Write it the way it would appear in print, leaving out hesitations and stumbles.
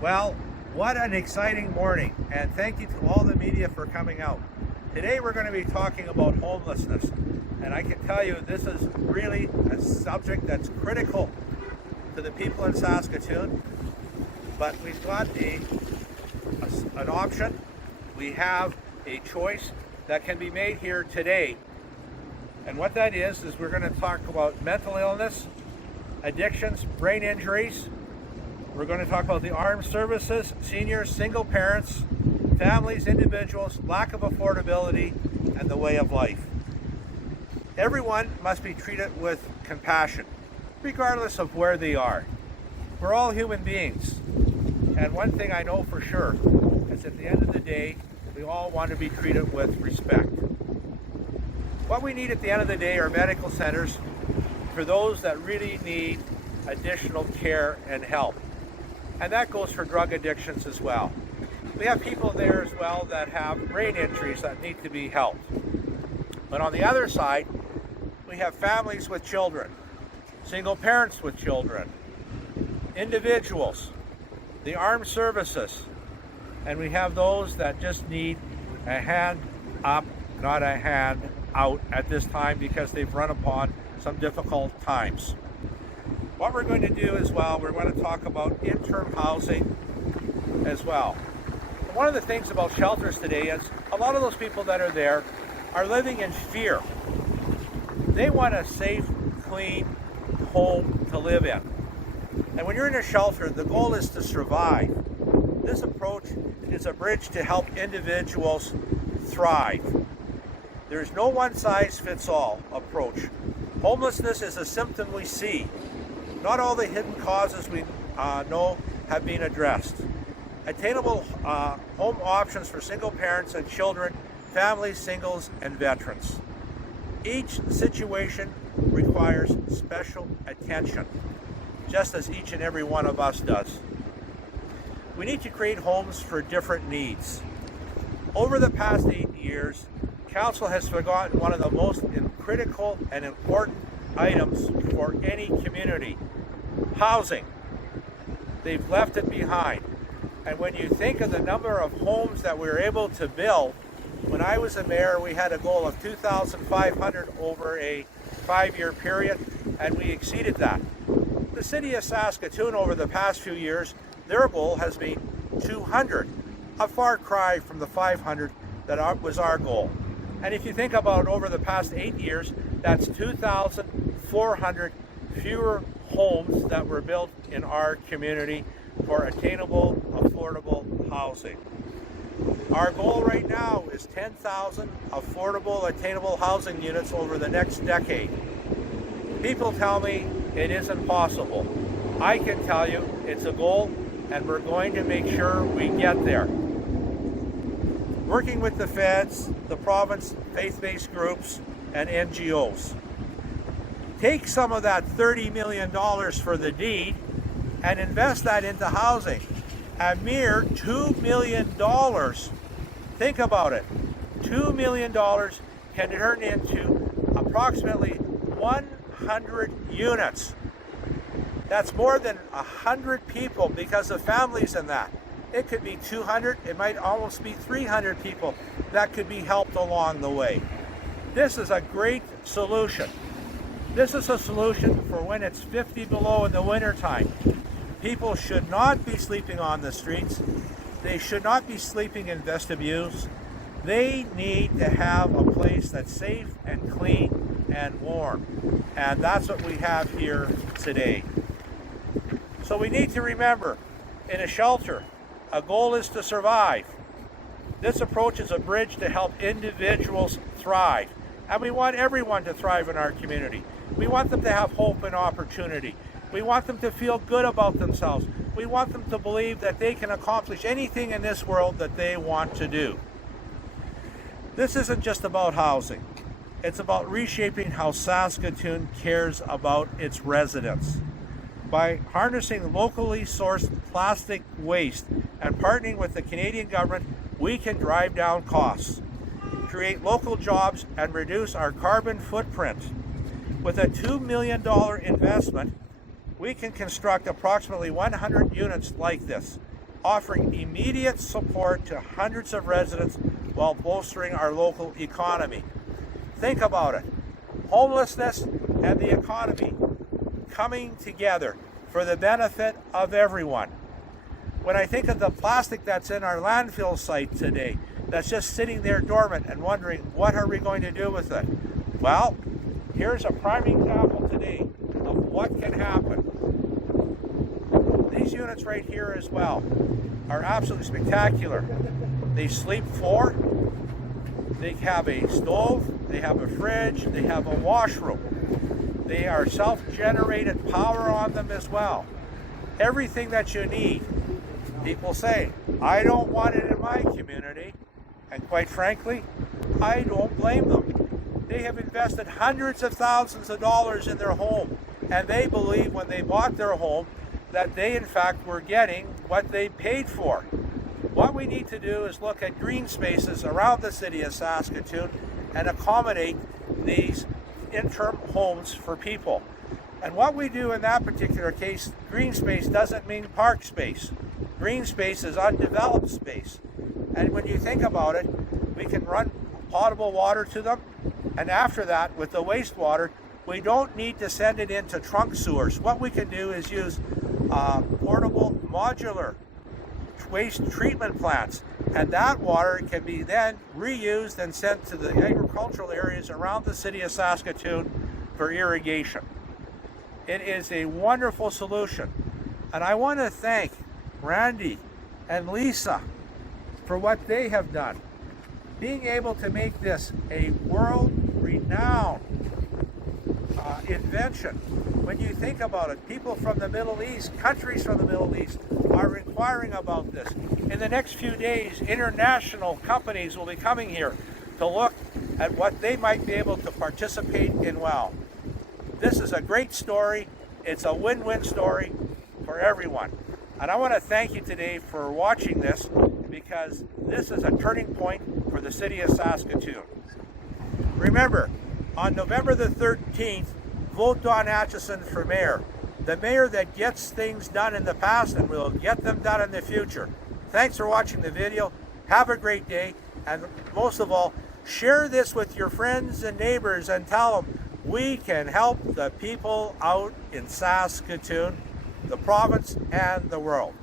Well, what an exciting morning, and thank you to all the media for coming out. Today we're going to be talking about homelessness, and I can tell you this is really a subject that's critical to the people in Saskatoon, but we've got an option. We have a choice that can be made here today, and what that is we're going to talk about mental illness, addictions, brain injuries. We're going to talk about the armed services, seniors, single parents, families, individuals, lack of affordability, and the way of life. Everyone must be treated with compassion, regardless of where they are. We're all human beings, and one thing I know for sure is at the end of the day, we all want to be treated with respect. What we need at the end of the day are medical centers for those that really need additional care and help. And that goes for drug addictions as well. We have people there as well that have brain injuries that need to be helped. But on the other side, we have families with children, single parents with children, individuals, the armed services, and we have those that just need a hand up, not a hand out at this time because they've run upon some difficult times. What we're going to do as well, we're going to talk about interim housing as well. One of the things about shelters today is a lot of those people that are there are living in fear. They want a safe, clean home to live in. And when you're in a shelter, the goal is to survive. This approach is a bridge to help individuals thrive. There's no one-size-fits-all approach. Homelessness is a symptom we see. Not all the hidden causes we know have been addressed. Attainable home options for single parents and children, families, singles, and veterans. Each situation requires special attention, just as each and every one of us does. We need to create homes for different needs. Over the past 8 years, Council has forgotten one of the most critical and important items for any community: housing. They've left it behind. And when you think of the number of homes that we were able to build, when I was a mayor, we had a goal of 2,500 over a 5-year period, and we exceeded that. The city of Saskatoon over the past few years, their goal has been 200, a far cry from the 500 that was our goal. And if you think about over the past 8 years, that's 2,400 fewer homes that were built in our community for attainable, affordable housing. Our goal right now is 10,000 affordable, attainable housing units over the next decade. People tell me it isn't possible. I can tell you it's a goal, and we're going to make sure we get there. Working with the feds, the province, faith-based groups, and NGOs. Take some of that $30 million for the deed and invest that into housing. A mere $2 million. Think about it. $2 million can turn into approximately 100 units. That's more than 100 people because of families in that. It could be 200, it might almost be 300 people that could be helped along the way. This is a great solution. This is a solution for when it's 50 below in the wintertime. People should not be sleeping on the streets. They should not be sleeping in vestibules. They need to have a place that's safe and clean and warm. And that's what we have here today. So we need to remember, in a shelter, a goal is to survive. This approach is a bridge to help individuals thrive. And we want everyone to thrive in our community. We want them to have hope and opportunity. We want them to feel good about themselves. We want them to believe that they can accomplish anything in this world that they want to do. This isn't just about housing. It's about reshaping how Saskatoon cares about its residents. By harnessing locally sourced plastic waste and partnering with the Canadian government, we can drive down costs, create local jobs, and reduce our carbon footprint. With a $2 million investment, we can construct approximately 100 units like this. offering immediate support to hundreds of residents while bolstering our local economy. Think about it. Homelessness and the economy coming together for the benefit of everyone. When I think of the plastic that's in our landfill site today, that's just sitting there dormant and wondering, what are we going to do with it? Well, here's a prime example today of what can happen. These units right here as well are absolutely spectacular. They sleep 4, they have a stove, they have a fridge, they have a washroom. They are self-generated power on them as well. Everything that you need. People say, I don't want it in my community. And quite frankly, I don't blame them. They have invested hundreds of thousands of dollars in their home, and they believe when they bought their home that they in fact were getting what they paid for. What we need to do is look at green spaces around the city of Saskatoon and accommodate these interim homes for people. And what we do in that particular case, green space doesn't mean park space. Green space is undeveloped space. And when you think about it, we can run potable water to them. And after that, with the wastewater, we don't need to send it into trunk sewers. What we can do is use portable modular waste treatment plants. And that water can be then reused and sent to the agricultural areas around the city of Saskatoon for irrigation. It is a wonderful solution. And I want to thank Randy and Lisa for what they have done. Being able to make this a world-renowned invention. When you think about it, people from the Middle East, countries from the Middle East, are inquiring about this. In the next few days, international companies will be coming here to look at what they might be able to participate in well. This is a great story. It's a win-win story for everyone. And I want to thank you today for watching this, because this is a turning point for the city of Saskatoon. Remember, on November the 13th, vote Don Atchison for mayor. The mayor that gets things done in the past and will get them done in the future. Thanks for watching the video. Have a great day. And most of all, share this with your friends and neighbors and tell them we can help the people out in Saskatoon, the province, and the world.